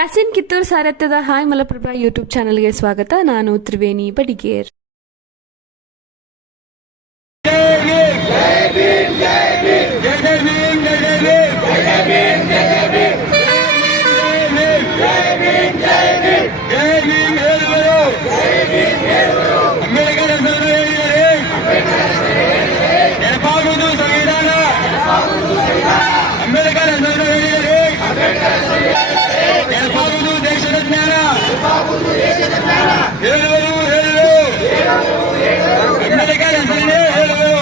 Yasin Kittur ಸಾರಥ್ಯದ hi Malaprabha YouTube ಚಾನೆಲ್ಗೆ ಸ್ವಾಗತ. ನಾನು ತ್ರಿವೇಣಿ ಬಡಿಗೇರ್. ದೇಶದ ಜ್ಞಾನ ಅಂಬೇಡ್ಕರ್ ಹೆಸರನ್ನೇ ಹೇಳುವರು.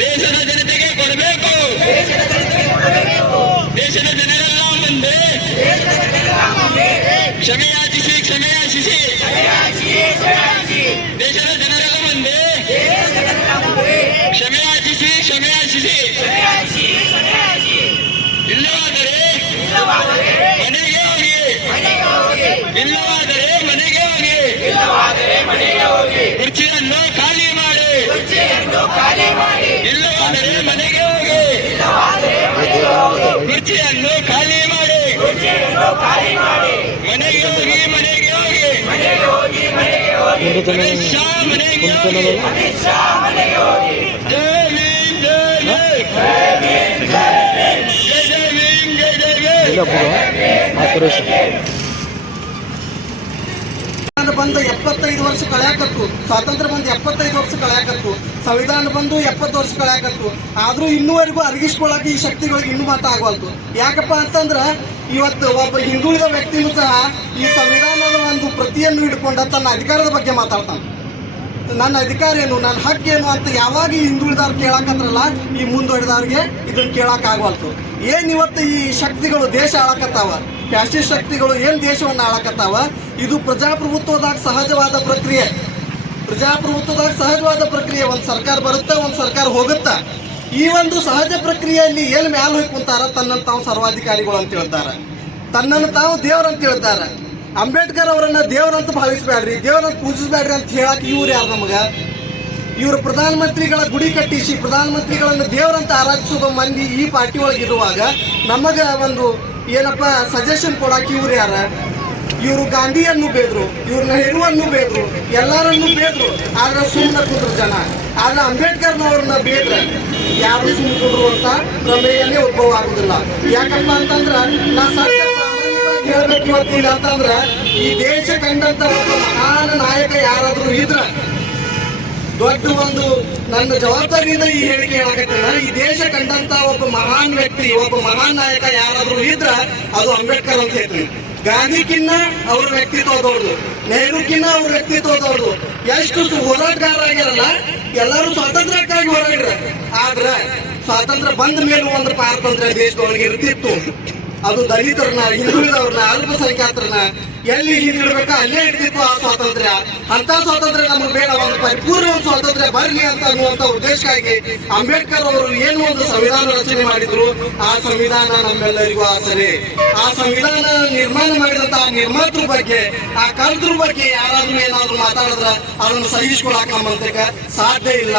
ದೇಶದ ಜನತೆಗೆ ಕೊಡಬೇಕು, ದೇಶದ ಜನರೆಲ್ಲ ಮುಂದೆ ಕ್ಷಮೆಯಾಚಿಸಿ ದೇಶದ ಜನರೆಲ್ಲ ಮುಂದೆ ಕ್ಷಮೆಯಾಚಿಸಿ ಇಲ್ಲವಾದರೆ ಮನೆಗೆ ಹೋಗಿ, ಇಲ್ಲವಾದರೆ ಮನೆಗೆ ಹೋಗಿ, ಕುರ್ಚಿಯನ್ನು ಖಾಲಿ ಮಾಡಿ, ಇಲ್ಲವಾದರೆ ಮನೆಗೆ ಹೋಗಿ, ಕುರ್ಚಿಯನ್ನು ಖಾಲಿ ಮಾಡಿ, ಮನೆಗೆ ಹೋಗಿ ಅಮಿತ್ ಶಾ ಮನೆಗೆ ಹೋಗಿ. ಬಂದು 75 ವರ್ಷ ಕಳೆಯಾಕತ್ತು, ಸ್ವಾತಂತ್ರ್ಯ ಬಂದು 75 ವರ್ಷ ಕಳೆಯಾಕತ್ತು, ಸಂವಿಧಾನ ಬಂದು 70 ವರ್ಷ ಕಳೆಯಾಕತ್ತು. ಆದ್ರೂ ಇನ್ನೂವರೆಗೂ ಅರಗಿಸ್ಕೊಳಕ್ಕೆ ಈ ಶಕ್ತಿಗಳಿಗೆ ಇನ್ನೂ ಮಾತ್ರ ಆಗವಲ್ತು. ಯಾಕಪ್ಪ ಅಂತಂದ್ರ ಇವತ್ತು ಒಬ್ಬ ಹಿಂದುಳಿದ ವ್ಯಕ್ತಿನೂ ಸಹ ಈ ಸಂವಿಧಾನದ ಒಂದು ಪ್ರತಿಯನ್ನು ಹಿಡ್ಕೊಂಡ ತನ್ನ ಅಧಿಕಾರದ ಬಗ್ಗೆ ಮಾತಾಡ್ತಾನೆ. ನನ್ನ ಅಧಿಕಾರ ಏನು, ನನ್ನ ಹಕ್ಕೇನು ಅಂತ ಯಾವಾಗ ಈ ಹಿಂದುಳಿದವ್ರು ಕೇಳಾಕತ್ರಲ್ಲ, ಈ ಮುಂದುವರೆದವ್ರಿಗೆ ಇದನ್ನ ಕೇಳಕ್ ಆಗವಲ್ತು. ಏನ್ ಇವತ್ತು ಈ ಶಕ್ತಿಗಳು ದೇಶ ಆಳಕತ್ತಾವ, ಫ್ಯಾಸಿಸ್ಟ್ ಶಕ್ತಿಗಳು ಏನ್ ದೇಶವನ್ನು ಆಳಕತ್ತಾವ, ಇದು ಪ್ರಜಾಪ್ರಭುತ್ವದಾಗ ಸಹಜವಾದ ಪ್ರಕ್ರಿಯೆ. ಒಂದು ಸರ್ಕಾರ ಬರುತ್ತೆ, ಒಂದು ಸರ್ಕಾರ ಹೋಗುತ್ತಾ. ಈ ಒಂದು ಸಹಜ ಪ್ರಕ್ರಿಯೆಯಲ್ಲಿ ಏನು ಮ್ಯಾಲ ಹೋಗಿ ಕುಂತಾರ, ತನ್ನನ್ನು ತಾವು ಸರ್ವಾಧಿಕಾರಿಗಳು ಅಂತ ಹೇಳ್ತಾರೆ, ತನ್ನನ್ನು ತಾವು ದೇವರಂತ ಹೇಳ್ತಾರೆ. ಅಂಬೇಡ್ಕರ್ ಅವರನ್ನ ದೇವರಂತ ಭಾವಿಸಬೇಡ್ರಿ, ದೇವರಂತ ಪೂಜಿಸಬೇಡ್ರಿ ಅಂತ ಹೇಳಕ್ ಇವ್ರು ಯಾರು? ಇವರು ಪ್ರಧಾನಮಂತ್ರಿಗಳ ಗುಡಿ ಕಟ್ಟಿಸಿ ಪ್ರಧಾನಮಂತ್ರಿಗಳನ್ನು ದೇವರಂತ ಆರಾಧಿಸುವ ಮಂದಿ ಈ ಪಾರ್ಟಿ ಒಳಗಿರುವಾಗ ನಮಗ ಒಂದು ಏನಪ್ಪ ಸಜೆಷನ್ ಕೊಡಾಕ ಇವ್ರು ಯಾರ? ಇವರು ಗಾಂಧಿಯನ್ನು ಬೇದ್ರು, ಇವ್ರ ನೆಹರುವನ್ನು ಬೇದ್ರು, ಎಲ್ಲರನ್ನೂ ಬೇದ್ರು. ಆದ್ರೆ ಸುಮ್ಮನೆ ಕುಂದ್ರು ಜನ. ಆದ್ರೆ ಅಂಬೇಡ್ಕರ್ನವ್ರನ್ನ ಬೇಡ್ರೆ ಯಾರು ಸುಮ್ಮನೆ ಕುಂದ್ರು ಅಂತ ಪ್ರಮೇಯನೇ ಉದ್ಭವ ಆಗುದಿಲ್ಲ. ಯಾಕಪ್ಪ ಅಂತಂದ್ರ ನಾ ಹೇಳ್ಬೇಕು ಇವತ್ತಿಲ್ಲ ಅಂತಂದ್ರ ಈ ದೇಶ ಕಂಡಂತ ಒಬ್ಬ ಮಹಾನ್ ನಾಯಕ ಯಾರಾದ್ರೂ ಇದ್ರ, ದೊಡ್ಡ ಒಂದು ನನ್ನ ಜವಾಬ್ದಾರಿಯಿಂದ ಈ ಹೇಳಿಕೆ ಹೇಳಕತ್ತೇನ, ಈ ದೇಶ ಕಂಡಂತ ಒಬ್ಬ ಮಹಾನ್ ವ್ಯಕ್ತಿ, ಒಬ್ಬ ಮಹಾನ್ ನಾಯಕ ಯಾರಾದ್ರೂ ಇದ್ರ ಅದು ಅಂಬೇಡ್ಕರ್ ಅಂತ ಹೇಳ್ತೀನಿ. ಗಾಂಧಿಕಿನ್ನ ಅವ್ರ ವ್ಯಕ್ತಿತ್ವ ದೊಡ್ಡದು, ನೆಹರುಕಿನ್ನ ಅವ್ರ ವ್ಯಕ್ತಿತ್ವ ದೊಡ್ಡದು. ಎಷ್ಟು ಹೋರಾಟಗಾರ ಆಗ್ಯಾರಲ್ಲ, ಎಲ್ಲರೂ ಸ್ವಾತಂತ್ರ್ಯಕ್ಕಾಗಿ ಹೋರಾಡ್ರ. ಆದ್ರ ಸ್ವಾತಂತ್ರ್ಯ ಬಂದ ಮೇಲೂ ಒಂದು ಪಾರತಂತ್ರ್ಯ ದೇಶದೊಳಗೆ ಇರ್ತಿತ್ತು. ಅದು ದಲಿತರನ್ನ, ಹಿಂದುಳಿದವ್ರನ್ನ, ಅಲ್ಪಸಂಖ್ಯಾತರನ್ನ ಎಲ್ಲಿ ಹಿಂದಿಡ್ಬೇಕ ಅಲ್ಲೇ ಇರ್ತಿತ್ತು ಆ ಸ್ವಾತಂತ್ರ್ಯ. ಅಂತ ಸ್ವಾತಂತ್ರ್ಯ ನಮಗೆ ಬೇಡ, ಒಂದು ಪರಿಪೂರ್ಣ ಒಂದು ಸ್ವಾತಂತ್ರ್ಯ ಬರಲಿ ಅಂತ ಅನ್ನುವಂತ ಉದ್ದೇಶಕ್ಕಾಗಿ ಅಂಬೇಡ್ಕರ್ ಅವರು ಏನು ಒಂದು ಸಂವಿಧಾನ ರಚನೆ ಮಾಡಿದ್ರು. ಆ ಸಂವಿಧಾನ ನಮ್ಮೆಲ್ಲರಿಗೂ ಆಸರೆ. ಆ ಸಂವಿಧಾನ ನಿರ್ಮಾಣ ಮಾಡಿದಂತ ಆ ನಿರ್ಮಾತೃ ಬಗ್ಗೆ, ಆ ಕರ್ತೃ ಬಗ್ಗೆ ಯಾರಾದ್ರೂ ಏನಾದ್ರು ಮಾತಾಡಿದ್ರ ಅದನ್ನು ಸಹಿಸಿಕೊಳ್ಳಾಕ ನಮ್ಮಂತಕ ಸಾಧ್ಯ ಇಲ್ಲ.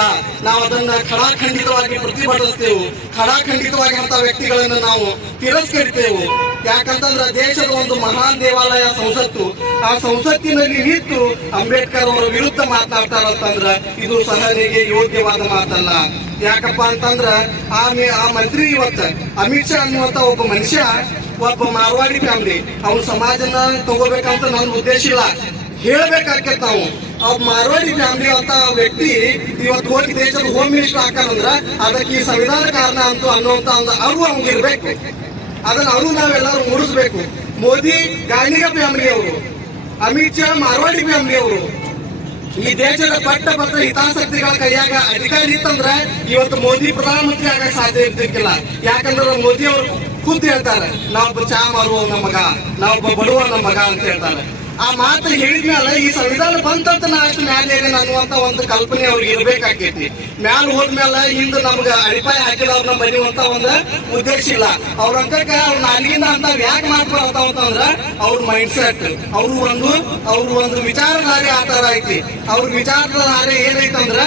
ನಾವು ಅದನ್ನ ಖಡಾಖಂಡಿತವಾಗಿ ಪ್ರತಿಭಟಿಸ್ತೇವೆ, ಖಡಾಖಂಡಿತವಾಗಿ ಅಂತ ವ್ಯಕ್ತಿಗಳನ್ನು ನಾವು ತಿರಸ್ಕರಿತೇವೆ. ಯಾಕಂತಂದ್ರೆ ದೇಶದ ಒಂದು ಮಹಾನ್ ದೇವಾಲಯ ಸಂಸತ್ತು, ಆ ಸಂಸತ್ತಿನಲ್ಲಿ ನಿಂತು ಅಂಬೇಡ್ಕರ್ ಅವರ ವಿರುದ್ಧ ಮಾತನಾಡ್ತಾರಂತಂದ್ರ ಇದು ಸಹನೆಗೆ ಯೋಗ್ಯವಾದ ಮಾತಲ್ಲ. ಯಾಕಪ್ಪ ಅಂತಂದ್ರ ಆ ಮಂತ್ರಿ ಇವತ್ತು ಅಮಿತ್ ಶಾ ಅನ್ನುವಂತ ಒಬ್ಬ ಮನುಷ್ಯ, ಒಬ್ಬ ಮಾರ್ವಾಡಿ ಫ್ಯಾಮಿಲಿ, ಅವ್ನ ಸಮಾಜನ ತಗೋಬೇಕಂತ ನನ್ನ ಉದ್ದೇಶ ಇಲ್ಲ, ಹೇಳ್ಬೇಕಾಕೇತ್ ನಾವು. ಅವ್ ಮಾರ್ವಾಡಿ ಫ್ಯಾಮಿಲಿ ಅಂತ ವ್ಯಕ್ತಿ ಇವತ್ತು ಹೋಗಿ ದೇಶದ ಹೋಮ್ ಮಿನಿಸ್ಟರ್ ಹಾಕಾರಂದ್ರ ಅದಕ್ಕೆ ಈ ಸಂವಿಧಾನ ಕಾರಣ ಅಂತ ಅನ್ನುವಂತ ಒಂದು ಅರಿವು ಅವ್ನಿಗಿರ್ಬೇಕು. ಅದನ್ನ ಅವರು ನಾವೆಲ್ಲರೂ ಮೂಡಿಸ್ಬೇಕು. ಮೋದಿ ಗಾಂಧಿಗ ಫ್ಯಾಮಿಲಿ ಅವರು, ಅಮಿತ್ ಶಾ ಮಾರ್ವಾಡಿ ಫ್ಯಾಮಿಲಿ ಅವರು. ಈ ದೇಶದ ಪಟ್ಟ ಹಿತಾಸಕ್ತಿಗಳ ಕೈಯಾಗ ಅಧಿಕಾರ ಇತ್ತಂದ್ರ ಇವತ್ತು ಮೋದಿ ಪ್ರಧಾನಮಂತ್ರಿ ಆಗಕ್ಕೆ ಸಾಧ್ಯ ಇರ್ತಿರ್ಕಿಲ್ಲ. ಯಾಕಂದ್ರೆ ಮೋದಿ ಅವರು ಖುದ್ದು ಹೇಳ್ತಾರೆ, ನಾವೊಬ್ಬ ಚಾ ಮಾರುವ ನಮ್ಮ ಮಗ, ನಾವೊಬ್ಬ ಬಡವ ನಮ್ಮ ಮಗ ಅಂತ ಹೇಳ್ತಾರೆ. ಆ ಮಾತು ಹೇಳಿದ್ಮೇಲೆ ಈ ಸಂವಿಧಾನ ಬಂತಂತ ನಾ ಅಷ್ಟು ಮ್ಯಾಲ ಏನೇನು ಅನ್ನುವಂತ ಒಂದು ಕಲ್ಪನೆ ಅವ್ರಿಗೆ ಇರ್ಬೇಕಾಕೈತಿ. ಮ್ಯಾಲ ಹೋದ್ಮೇಲೆ ಹಿಂದೆ ನಮ್ಗ ಅಡಿಪಾಯ ಹಾಕಿದವ್ರನ್ನ ಬರೆಯುವಂತ ಒಂದು ಉದ್ದೇಶ ಇಲ್ಲ. ಅವ್ರ ಅಂಕಕ್ಕ ಅವ್ರ ನಾಲಿಗಿಂದ ಅಂತ ಯಾಕೆ ಮಾಡ್ಕೊಳತಾವ ಅಂತಂದ್ರ ಅವ್ರ ಮೈಂಡ್ ಸೆಟ್, ಅವ್ರ ಒಂದು ವಿಚಾರಧಾರೆ ಆ ತರ ಐತಿ. ಅವ್ರ ವಿಚಾರಧಾರೆ ಏನೈತಂದ್ರ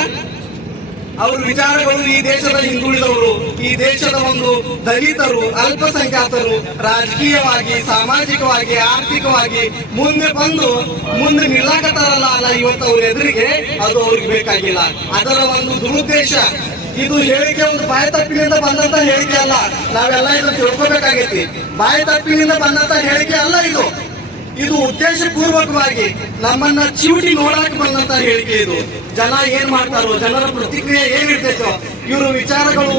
ಅವ್ರ ವಿಚಾರಗಳು ಈ ದೇಶದ ಹಿಂದುಳಿದವರು, ಈ ದೇಶದ ಒಂದು ದಲಿತರು, ಅಲ್ಪಸಂಖ್ಯಾತರು ರಾಜಕೀಯವಾಗಿ, ಸಾಮಾಜಿಕವಾಗಿ, ಆರ್ಥಿಕವಾಗಿ ಮುಂದೆ ನಿಲ್ಲಕತ್ತಾರಲ್ಲ ಅಲ್ಲ ಇವತ್ತು ಅವ್ರ ಎದುರಿಗೆ, ಅದು ಅವ್ರಿಗೆ ಬೇಕಾಗಿಲ್ಲ. ಅದರ ಒಂದು ದುರುದ್ದೇಶ ಇದು. ಹೇಳಿಕೆ ಒಂದು ಬಾಯಿ ತಪ್ಪಿನಿಂದ ಬಂದಂತ ಹೇಳಿಕೆ ಅಲ್ಲ, ನಾವೆಲ್ಲ ಇದನ್ನ ತಿಳ್ಕೊಬೇಕಾಗೈತಿ. ಬಾಯಿ ತಪ್ಪಿನಿಂದ ಬಂದಂತ ಹೇಳಿಕೆ ಅಲ್ಲ ಇದು ಉದ್ದೇಶ ಪೂರ್ವಕವಾಗಿ ನಮ್ಮನ್ನ ಚಿವುಟಿ ನೋಡಾಕ ಬಂದಂತ ಹೇಳಿಕೆ ಇದು. ಜನ ಏನ್ ಮಾಡ್ತಾರೋ, ಜನರ ಪ್ರತಿಕ್ರಿಯೆ ಏನಿರ್ತೈತೋ, ಇವರ ವಿಚಾರಗಳು,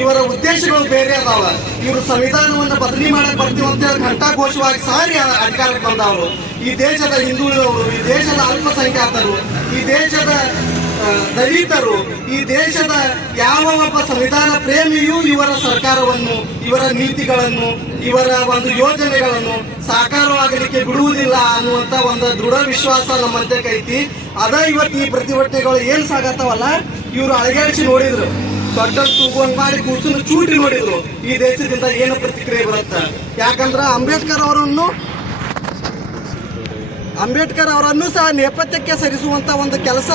ಇವರ ಉದ್ದೇಶಗಳು ಬೇರೆ ಅದಾವ. ಇವರು ಸಂವಿಧಾನವನ್ನ ಬದಲಿ ಮಾಡಕ್ ಬರ್ತೀವಿ ಅಂತ ಹೇಳಿ ಘಂಟಾಘೋಷವಾಗಿ ಸಾರಿ ಅಧಿಕಾರಕ್ಕೆ ಬಂದವರು. ಈ ದೇಶದ ಹಿಂದುಳಿದವರು, ಈ ದೇಶದ ಅಲ್ಪಸಂಖ್ಯಾತರು, ಈ ದೇಶದ ದಲಿತರು, ಈ ದೇಶದ ಯಾವ ಒಬ್ಬ ಸಂವಿಧಾನ ಪ್ರೇಮಿಯೂ ಇವರ ಸರ್ಕಾರವನ್ನು, ಇವರ ನೀತಿಗಳನ್ನು, ಇವರ ಒಂದು ಯೋಜನೆಗಳನ್ನು ಸಾಕಾರವಾಗಲಿಕ್ಕೆ ಬಿಡುವುದಿಲ್ಲ ಅನ್ನುವಂತ ಒಂದು ದೃಢ ವಿಶ್ವಾಸ ನಮ್ಮಂತೆ ಕೈತಿ. ಅದ ಇವತ್ತು ಈ ಪ್ರತಿಭಟನೆಗಳು ಏನ್ ಸಾಗತ್ತವಲ್ಲ, ಇವರು ಅಳಗಾಡಿಸಿ ನೋಡಿದ್ರು, ದೊಡ್ಡ ತೂಗುವಂಗ್ ಮಾಡಿ ಕೂಸನ್ನು ಚೂಟಿ ನೋಡಿದ್ರು, ಈ ದೇಶದಿಂದ ಏನು ಪ್ರತಿಕ್ರಿಯೆ ಬರುತ್ತೆ. ಯಾಕಂದ್ರ ಅಂಬೇಡ್ಕರ್ ಅವರನ್ನು ಸಹ ನೇಪಥ್ಯಕ್ಕೆ ಸರಿಸುವಂತ ಒಂದು ಕೆಲಸ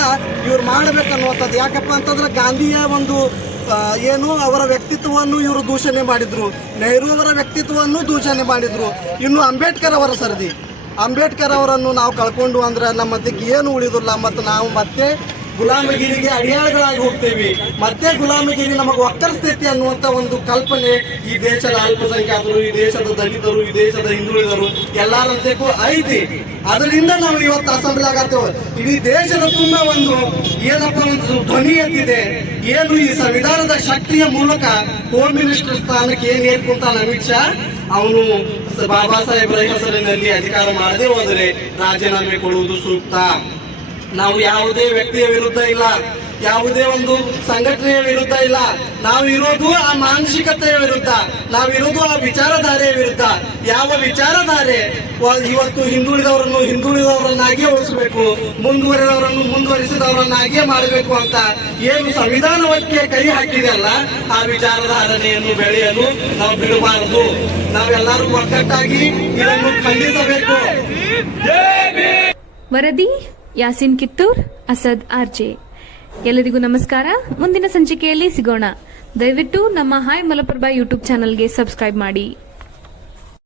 ಇವ್ರು ಮಾಡಬೇಕನ್ನುವಂಥದ್ದು. ಯಾಕಪ್ಪ ಅಂತಂದ್ರೆ ಗಾಂಧಿಯ ಒಂದು ಅವರ ವ್ಯಕ್ತಿತ್ವವನ್ನು ಇವರು ದೂಷಣೆ ಮಾಡಿದ್ರು, ನೆಹರು ಅವರ ವ್ಯಕ್ತಿತ್ವವನ್ನು ದೂಷಣೆ ಮಾಡಿದ್ರು. ಇನ್ನು ಅಂಬೇಡ್ಕರ್ ಅವರ ಸರದಿ, ಅಂಬೇಡ್ಕರ್ ಅವರನ್ನು ನಾವು ಕಳ್ಕೊಂಡು ಅಂದ್ರೆ ನಮ್ಮ ಮಧ್ಯಕ್ಕೆ ಏನು ಉಳಿದಿಲ್ಲ. ಮತ್ತು ನಾವು ಮತ್ತೆ ಗುಲಾಮಗಿರಿಗೆ ಅಡಿಯಾಳುಗಳಾಗಿ ಹೋಗ್ತೇವೆ, ಮತ್ತೆ ಗುಲಾಮಗಿರಿ ನಮಗೆ ಒಕ್ಕರ್ಸ್ತೈತಿ ಅನ್ನುವಂತ ಒಂದು ಕಲ್ಪನೆ ಈ ದೇಶದ ಅಲ್ಪಸಂಖ್ಯಾತರು, ಈ ದೇಶದ ದಲಿತರು, ಈ ದೇಶದ ಹಿಂದುಳಿದರು ಎಲ್ಲಾರಂತೆಗೂ ಐತಿ. ಅದರಿಂದ ನಾವು ಇವತ್ತು ಅಸೆಂಬ್ಲಿ ಆಗತ್ತೇವೆ. ಇಡೀ ದೇಶದ ತುಂಬ ಒಂದು ಧ್ವನಿ ಎತ್ತಿದೆ. ಏನು ಈ ಸಂವಿಧಾನದ ಶಕ್ತಿಯ ಮೂಲಕ ಹೋಮ್ ಮಿನಿಸ್ಟರ್ ಸ್ಥಾನಕ್ಕೆ ಏನ್ ಏರ್ಕೊಂತಾನ ಅಮಿತ್ ಶಾ, ಅವನು ಬಾಬಾ ಸಾಹೇಬರ ಹೆಸರಿನಲ್ಲಿ ಅಧಿಕಾರ ಮಾಡದೆ ಹೋದರೆ ರಾಜೀನಾಮೆ ಕೊಡುವುದು ಸೂಕ್ತ. ನಾವು ಯಾವುದೇ ವ್ಯಕ್ತಿಯ ವಿರುದ್ಧ ಇಲ್ಲ, ಯಾವುದೇ ಒಂದು ಸಂಘಟನೆಯ ವಿರುದ್ಧ ಇಲ್ಲ. ನಾವಿರೋದು ಆ ಮಾನಸಿಕತೆಯ ವಿರುದ್ಧ, ನಾವಿರೋದು ಆ ವಿಚಾರಧಾರೆಯ ವಿರುದ್ಧ. ಯಾವ ವಿಚಾರಧಾರೆ ಇವತ್ತು ಹಿಂದುಳಿದವರನ್ನಾಗಿಯೇ ಉಳಿಸಬೇಕು, ಮುಂದುವರಿಸಿದವರನ್ನಾಗಿಯೇ ಮಾಡಬೇಕು ಅಂತ ಏನು ಸಂವಿಧಾನಕ್ಕೆ ಕೈ ಹಾಕಿದೆಯಲ್ಲ, ಆ ವಿಚಾರಧಾರಣೆಯನ್ನು ಬೆಳೆಯಲು ನಾವು ಬಿಡಬಾರದು. ನಾವೆಲ್ಲರೂ ಒಗ್ಗಟ್ಟಾಗಿ ಇದನ್ನು ಖಂಡಿಸಬೇಕು. ವರದಿ ಯಾಸಿನ್ ಕಿತ್ತೂರ್, ಅಸದ್ ಆರ್ಜೆ. ಎಲ್ಲರಿಗೂ ನಮಸ್ಕಾರ. ಮುಂದಿನ ಸಂಚಿಕೆಯಲ್ಲಿ ಸಿಗೋಣ. ದಯವಿಟ್ಟು ನಮ್ಮ ಹಾಯ್ ಮಲಪ್ರಭಾ ಯೂಟ್ಯೂಬ್ ಚಾನಲ್ಗೆ ಸಬ್ಸ್ಕ್ರೈಬ್ ಮಾಡಿ.